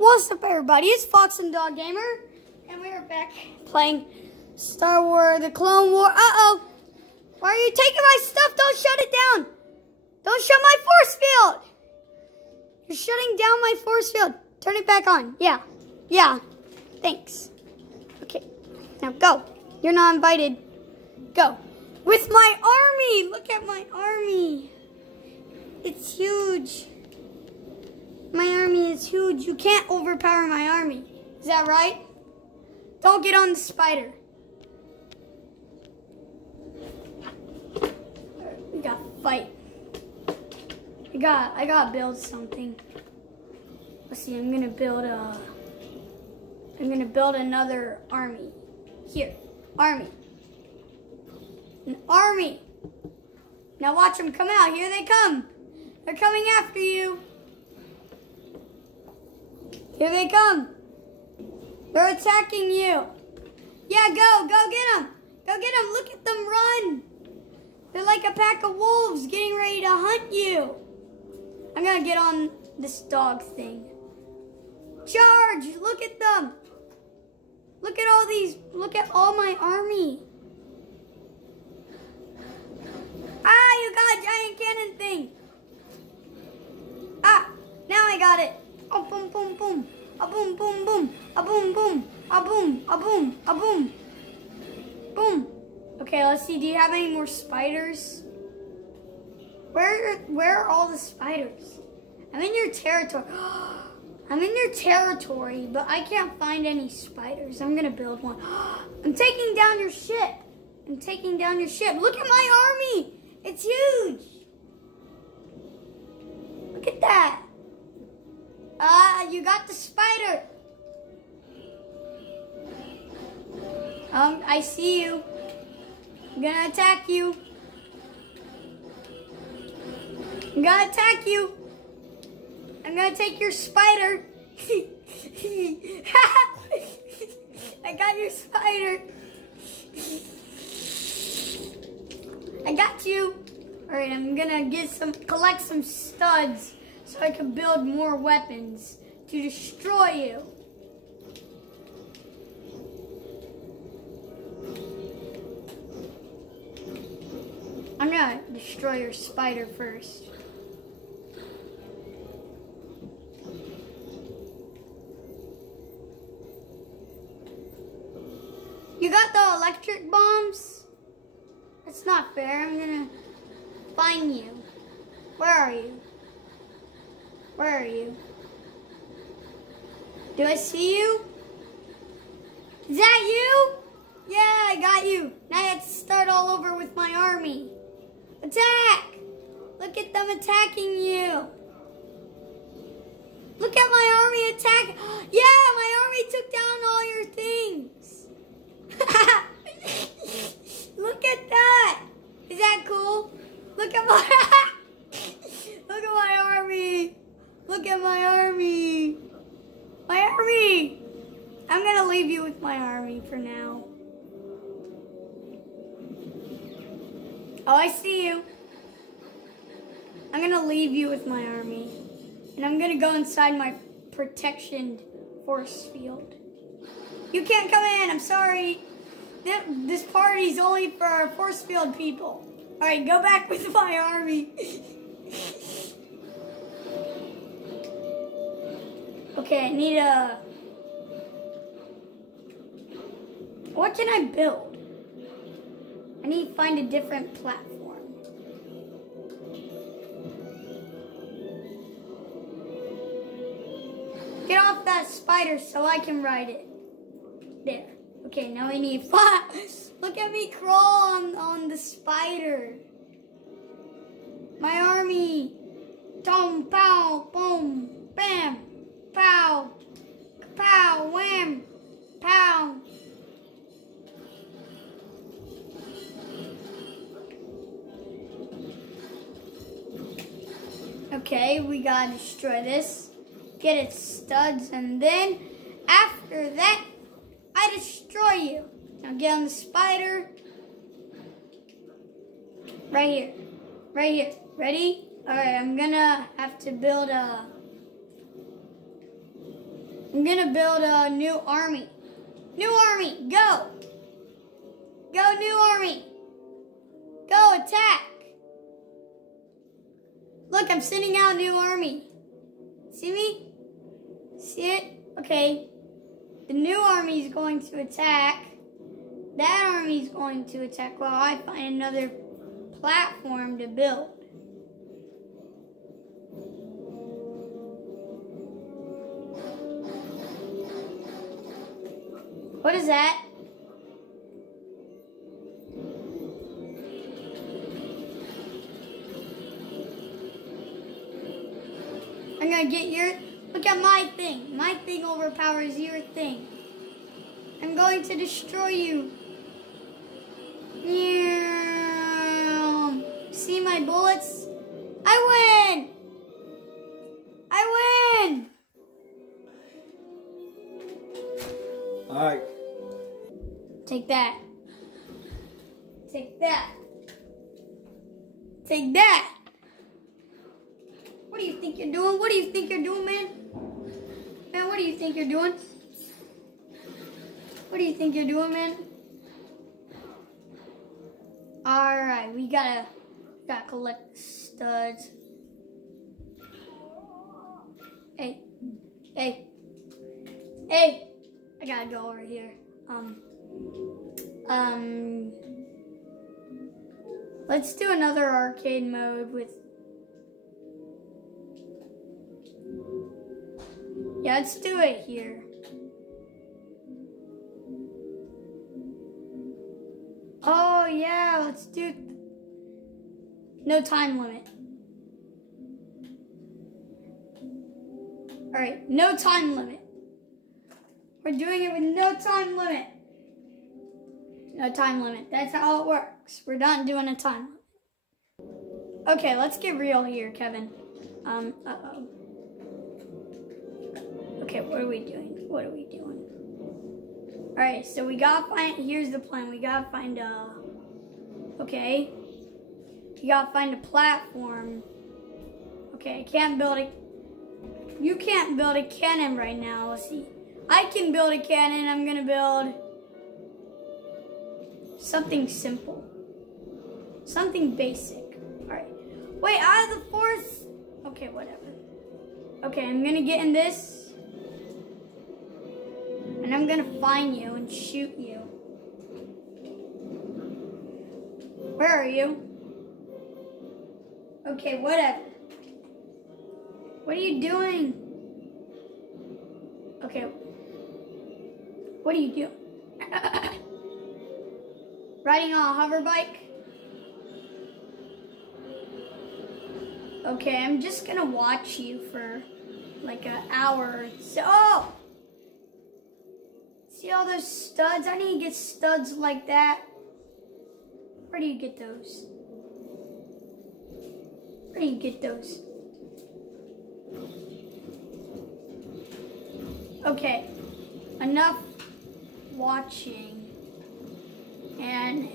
What's up, everybody? It's Fox and Dog Gamer, and we are back playing Star Wars: The Clone Wars. Uh-oh! Why are you taking my stuff? Don't shut it down! Don't shut my force field! You're shutting down my force field. Turn it back on. Yeah. Thanks. Okay. Now go. You're not invited. Go. With my army! Look at my army. It's huge. My army is huge. You can't overpower my army. Is that right? Don't get on the spider. We gotta fight. I gotta build something. Let's see, I'm gonna build another army. Here, army. An army. Now watch them come out. Here they come. They're coming after you. Here they come. They're attacking you. Yeah, go get them. Go get them. Look at them run. They're like a pack of wolves getting ready to hunt you. I'm gonna get on this dog thing. Charge! Look at them. Look at all these. Look at all my army. Ah, you got a giant cannon thing. Ah, now I got it. Oh, boom, boom, boom. A boom, boom, boom. A boom, boom. A boom, a boom, a boom. Boom. Okay, let's see. Do you have any more spiders? Where are all the spiders? I'm in your territory. I'm in your territory, but I can't find any spiders. I'm gonna build one. I'm taking down your ship. I'm taking down your ship. Look at my army. It's huge. Look at that. You got the spider. I see you. I'm gonna attack you. I'm gonna attack you. I'm gonna take your spider. I got your spider. I got you. All right, I'm gonna collect some studs so I can build more weapons to destroy you. I'm gonna destroy your spider first. You got the electric bombs? That's not fair. I'm gonna find you. Where are you? Where are you? Do I see you? Is that you? Yeah, I got you. Now I have to start all over with my army. Attack! Look at them attacking you. Look at my army attack. Yeah, my army took down all your things. Look at that. Is that cool? Look at my look at my army. Look at my army. My army. I'm gonna leave you with my army for now. Oh, I see you. I'm gonna leave you with my army. And I'm gonna go inside my protection force field. You can't come in, I'm sorry. This party's only for our force field people. All right, go back with my army. Okay, I need what can I build? I need to find a different platform. Get off that spider so I can ride it. There. Okay, now we need fly. Look at me crawl on the spider. My army. Tom, pow, boom, bam, pow, pow, wham, pow. Okay, we gotta destroy this. Get its studs, and then after that, I destroy you. Now get on the spider. Right here. Right here. Ready? Alright, I'm gonna have to build a I'm gonna build a new army. New army, go! Go, new army! Go, attack! Look, I'm sending out a new army. See me? See it? Okay. The new army is going to attack. That army is going to attack while I find another platform to build. What is that? I'm gonna get your... Look at my thing. My thing overpowers your thing. I'm going to destroy you. See my bullets? I win! I win! Alright. Take that. Take that. Take that. What do you think you're doing? What do you think you're doing, man? Man, what do you think you're doing? What do you think you're doing, man? Alright, we gotta collect the studs. Hey. Hey. Hey. I gotta go over here. Let's do another arcade mode with... Yeah, let's do it here. Oh, yeah, let's do... No time limit. Alright, no time limit. We're doing it with no time limit. No time limit. That's how it works. We're not doing a time limit. Okay, let's get real here, Kevin. Uh-oh. Okay, what are we doing? What are we doing? Alright, so we gotta find... Here's the plan. We gotta find a... Okay. You gotta find a platform. Okay, I can't build a... You can't build a cannon right now. Let's see. I can build a cannon. I'm gonna build something simple. Something basic. Alright. Wait, out of the forest? Okay, whatever. Okay, I'm gonna get in this. And I'm gonna find you and shoot you. Where are you? Okay, whatever. What are you doing? Okay. What are you doing? Riding on a hover bike? Okay, I'm just gonna watch you for like an hour or so. Oh! See all those studs? I need to get studs like that. Where do you get those? Where do you get those? Okay, enough watching. And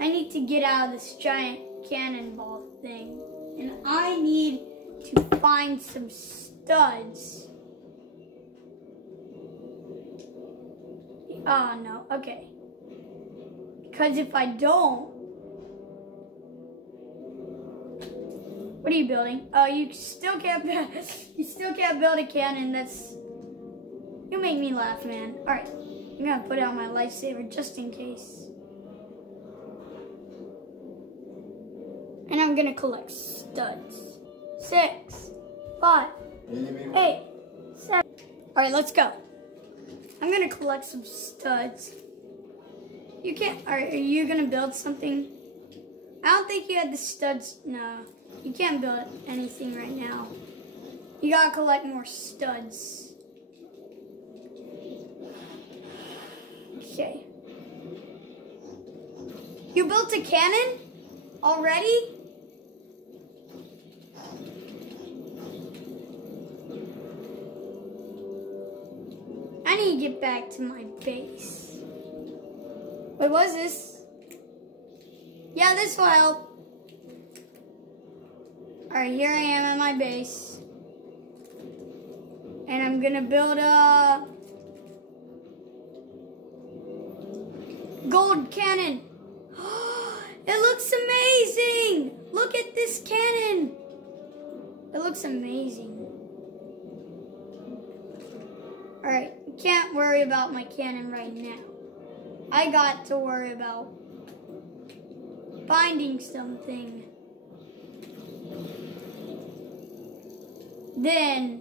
I need to get out of this giant cannonball thing. And I need to find some studs. Oh, no. Okay. Because if I don't... What are you building? Oh, you still can't build... You still can't build a cannon. That's... You make me laugh, man. Alright. I'm going to put out my lifesaver just in case. And I'm going to collect studs. 6, 5, 8, 7. Alright, let's go. I'm gonna collect some studs. You can't, are you gonna build something? I don't think you had the studs, no. You can't build anything right now. You gotta collect more studs. Okay. You built a cannon? Already? I need to get back to my base. Wait, what is this? Yeah, this will help. Alright, here I am at my base. And I'm gonna build a gold cannon. It looks amazing! Look at this cannon! It looks amazing. Alright, can't worry about my cannon right now. I got to worry about finding something. Then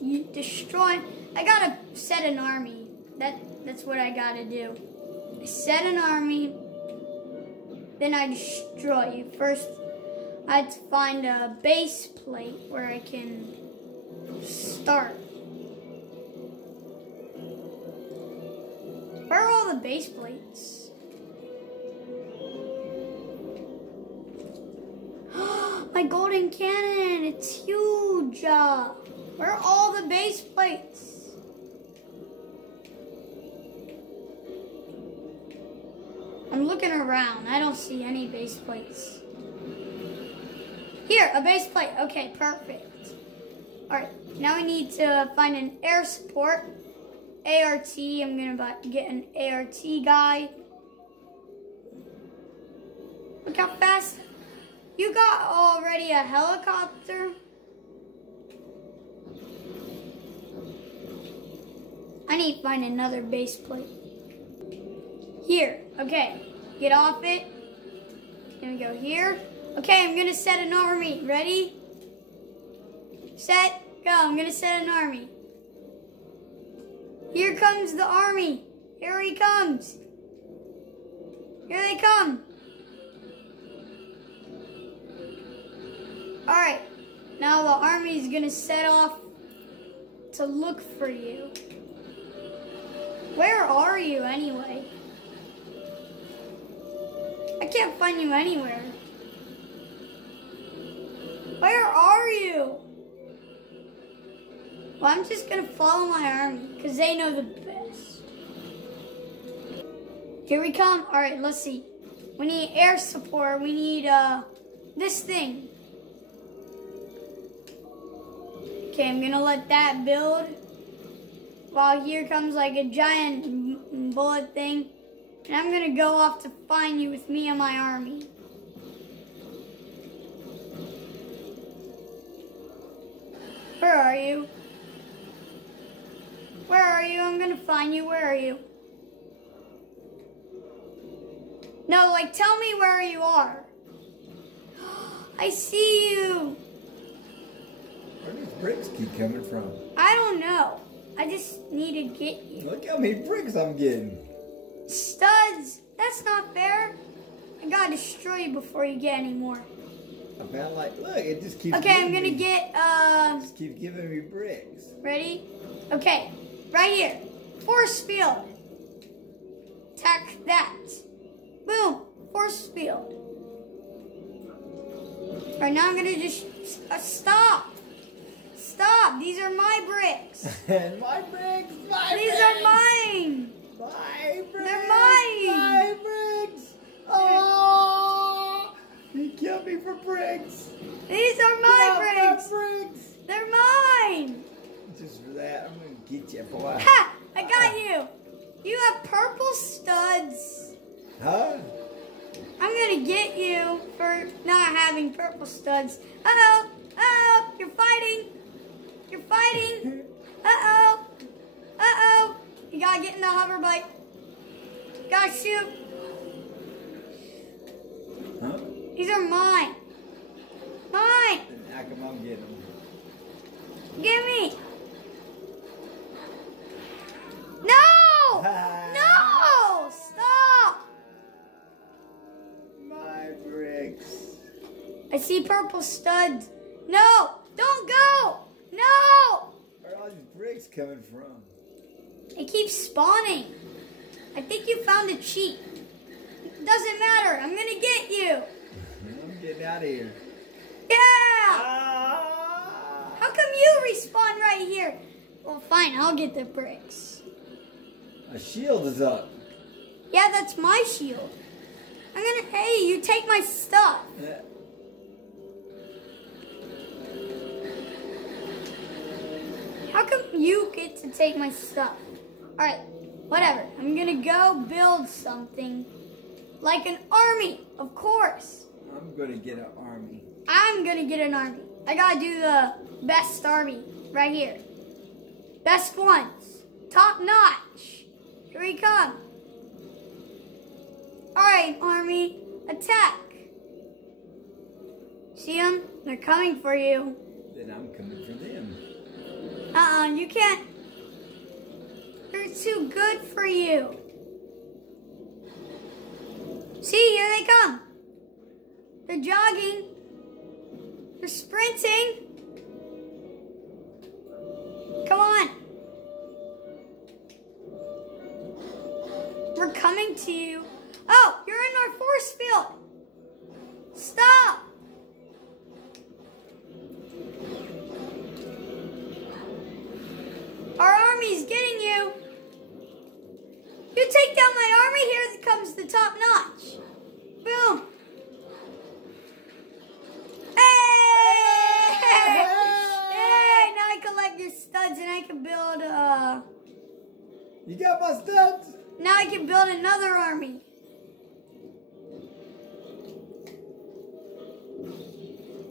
you destroy. I gotta set an army. That's what I gotta do. I set an army. Then I destroy you. First, I had to find a base plate where I can start. Where are all the base plates? My golden cannon, it's huge. Where are all the base plates? I'm looking around. I don't see any base plates. Here, a base plate. Okay, perfect. Alright, now we need to find an air support. ART. I'm going to get an ART guy. Look how fast. You got already a helicopter. I need to find another base plate. Here, okay, get off it. Gonna go here. Okay, I'm gonna set an army. Ready? Set, go. I'm gonna set an army. Here comes the army. Here he comes. Here they come. Alright, now the army is gonna set off to look for you. Where are you anyway? I can't find you anywhere. Where are you? Well, I'm just gonna follow my army because they know the best. Here we come. All right, let's see. We need air support. We need this thing. Okay, I'm gonna let that build. While here comes like a giant bullet thing. And I'm gonna go off to find you with me and my army. Where are you? Where are you? I'm gonna find you. Where are you? No, like tell me where you are. I see you. Where do these bricks keep coming from? I don't know. I just need to get you. Look how many bricks I'm getting. Studs. That's not fair. I gotta destroy you before you get any more. I found like, look, it just keeps Okay, I'm gonna get, it just keeps giving me bricks. Ready? Okay, right here. Force field. Attack that. Boom. Force field. Alright, now I'm gonna just, stop. Stop. These are my bricks. And my bricks, my These bricks. are mine. My bricks. They're mine. My bricks. Oh, he killed me for bricks. These are my bricks. My bricks. They're mine. Just for that, I'm gonna get you, boy. Ha! I got you. You have purple studs. Huh? I'm gonna get you for not having purple studs. Uh-oh. Uh-oh. You're fighting. You're fighting. Uh-oh. Uh-oh. You gotta get in the hover bike. Gotta shoot. Huh? These are mine. Mine. How come I'm getting them? Give me. No! No! Stop! My bricks. I see purple studs. No! Don't go! No! Where are all these bricks coming from? It keeps spawning. I think you found a cheat. Doesn't matter. I'm gonna get you. I'm getting out of here. Yeah! Ah! How come you respawn right here? Well, fine. I'll get the bricks. A shield is up. Yeah, that's my shield. Hey, you take my stuff. Yeah. How How come you get to take my stuff? Alright, whatever. I'm gonna go build something. Like an army, of course. I'm gonna get an army. I'm gonna get an army. I gotta do the best army right here. Best ones. Top notch. Here we come. Alright, army. Attack. See them? They're coming for you. Then I'm coming for them. You can't. They're too good for you. See, here they come. They're jogging. They're sprinting. Come on. We're coming to you. Oh, you're in our force field. Stop. Our army's getting you. You take down my army, here comes the top notch. Boom. Hey! Hey! Now I collect your studs and I can build, You got my studs? now I can build another army.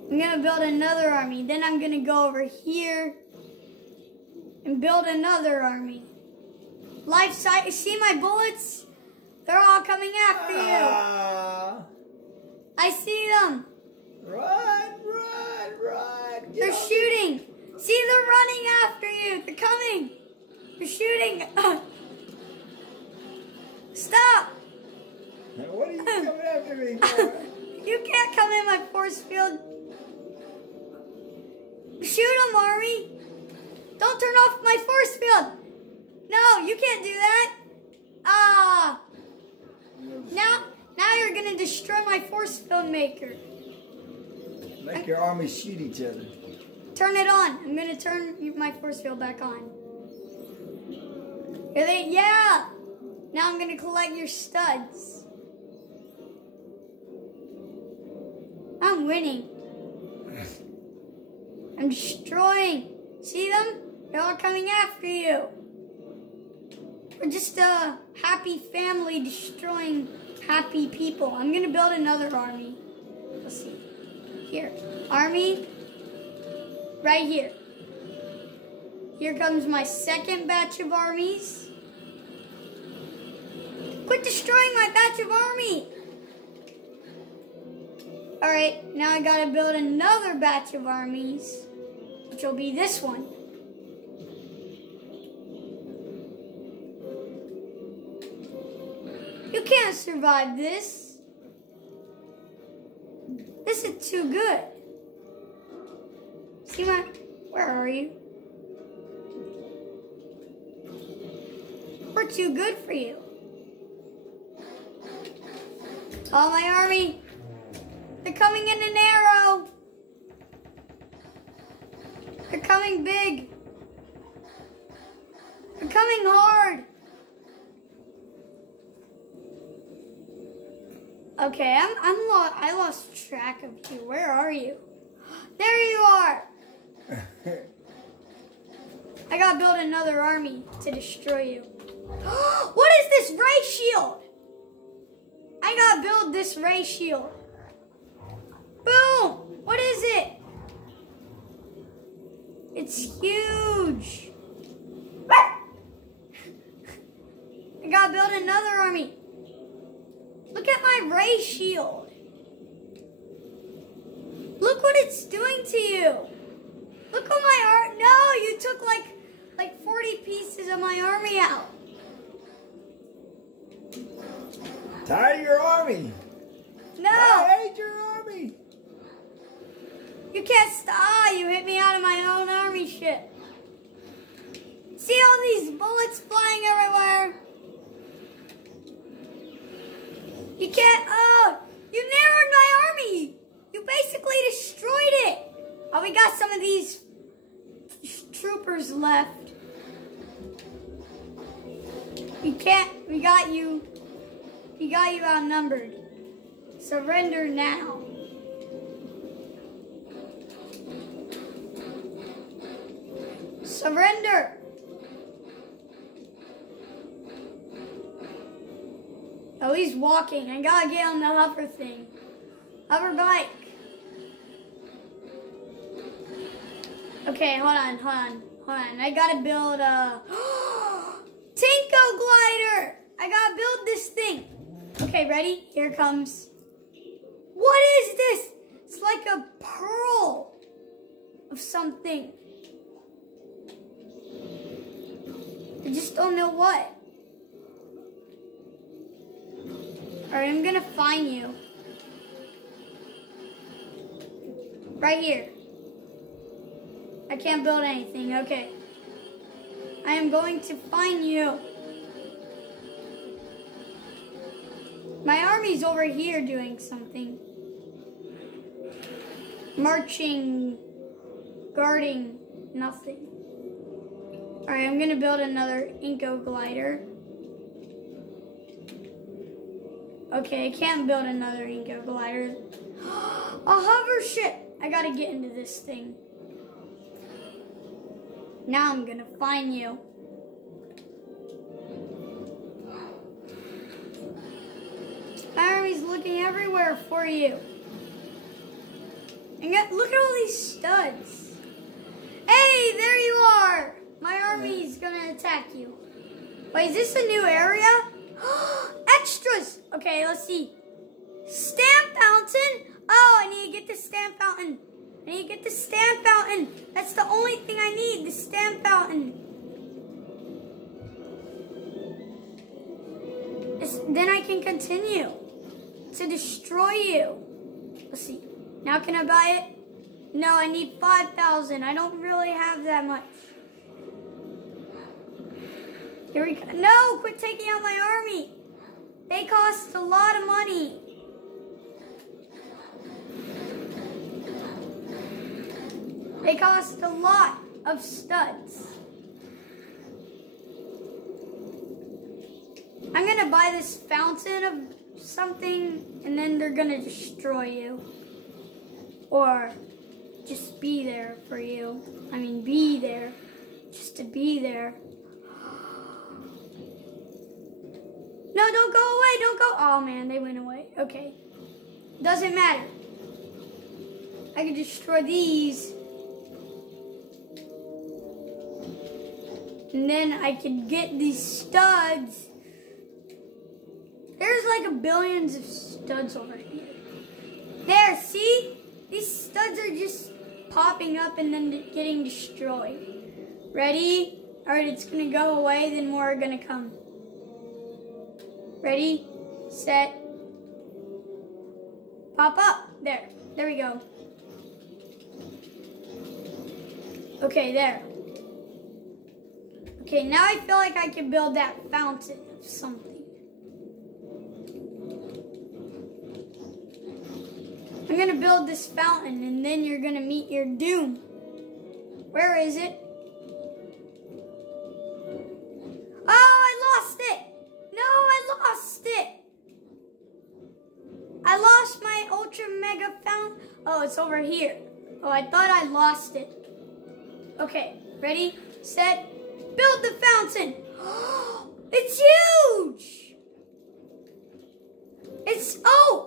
I'm gonna build another army. Then I'm gonna go over here and build another army. Life size, see my bullets? They're all coming after you. I see them. Run! They're shooting. See, they're running after you. They're coming. They're shooting. Stop. What are you coming after me for? You can't come in my force field. Shoot them, army. Don't turn off my force field. No, you can't do that. Now you're gonna destroy my force field maker. Make your army shoot each other. Turn it on. I'm gonna turn my force field back on. Yeah. Now I'm gonna collect your studs. I'm winning. I'm destroying. See them? They're all coming after you. We're just a happy family destroying happy people. I'm gonna build another army. Let's see. Here. Army. Right here. Here comes my second batch of armies. Quit destroying my batch of army. Alright, now I gotta build another batch of armies, which will be this one. You can't survive this. This is too good. See my, where are you? We're too good for you. Oh, my army. They're coming in an arrow. They're coming big. They're coming hard. Okay, I lost track of you. Where are you? There you are. I gotta build another army to destroy you. What is this ray shield? I gotta build this ray shield. Boom! What is it? It's huge. I gotta build another army. Look at my ray shield. Look what it's doing to you. Look at my art. No, you took like 40 pieces of my army out. Tired of your army. No. I hate your army. You can't stop. You hit me out of my own army ship. See all these bullets flying everywhere? You can't. Oh, you narrowed my army. You basically destroyed it. Oh, we got some of these troopers left. You can't. We got you. We got you outnumbered. Surrender now. Surrender. Oh, he's walking. I gotta get on the hover thing. Hover bike. Okay, hold on. I gotta build a Tinko glider. I gotta build this thing. Okay, ready? Here it comes. What is this? It's like a pearl of something. I just don't know what. Alright, I'm gonna find you. Right here. I can't build anything, okay. I am going to find you. My army's over here doing something. Marching, guarding, nothing. Alright, I'm gonna build another Inko glider. Okay, I can't build another Inko glider. A hover ship! I gotta get into this thing. Now I'm gonna find you. My army's looking everywhere for you. And look at all these studs. Hey, there you are! My army's gonna attack you. Wait, is this a new area? Extras! Okay, let's see. Stamp fountain? Oh, I need to get the stamp fountain. I need to get the stamp fountain. That's the only thing I need, the stamp fountain. Then I can continue to destroy you. Let's see. Now can I buy it? No, I need 5,000. I don't really have that much. Here we go. No, quit taking out my army. They cost a lot of money. They cost a lot of studs. I'm gonna buy this fountain of something and then they're gonna destroy you. Or just be there for you. I mean, be there. Just to be there. No, don't go away, don't go. Oh man, they went away. Okay. Doesn't matter. I can destroy these. And then I can get these studs. There's like billions of studs over here. There, see? These studs are just popping up and then getting destroyed. Ready? Alright, it's gonna go away, then more are gonna come. Ready, set, pop up. There we go. Okay, there. Okay, now I feel like I can build that fountain of something. I'm gonna build this fountain and then you're gonna meet your doom. Where is it? Oh, I lost it. No, I lost it. I lost my ultra mega fountain. Oh, it's over here. Oh, I thought I lost it. Okay, ready, set, build the fountain. It's huge.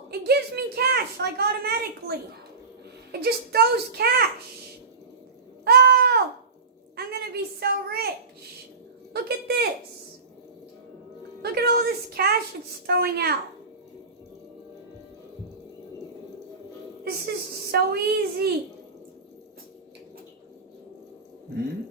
It gives me cash like automatically. It just throws cash. Oh, I'm gonna be so rich. Look at this. Look at all this cash it's throwing out. This is so easy. Hmm?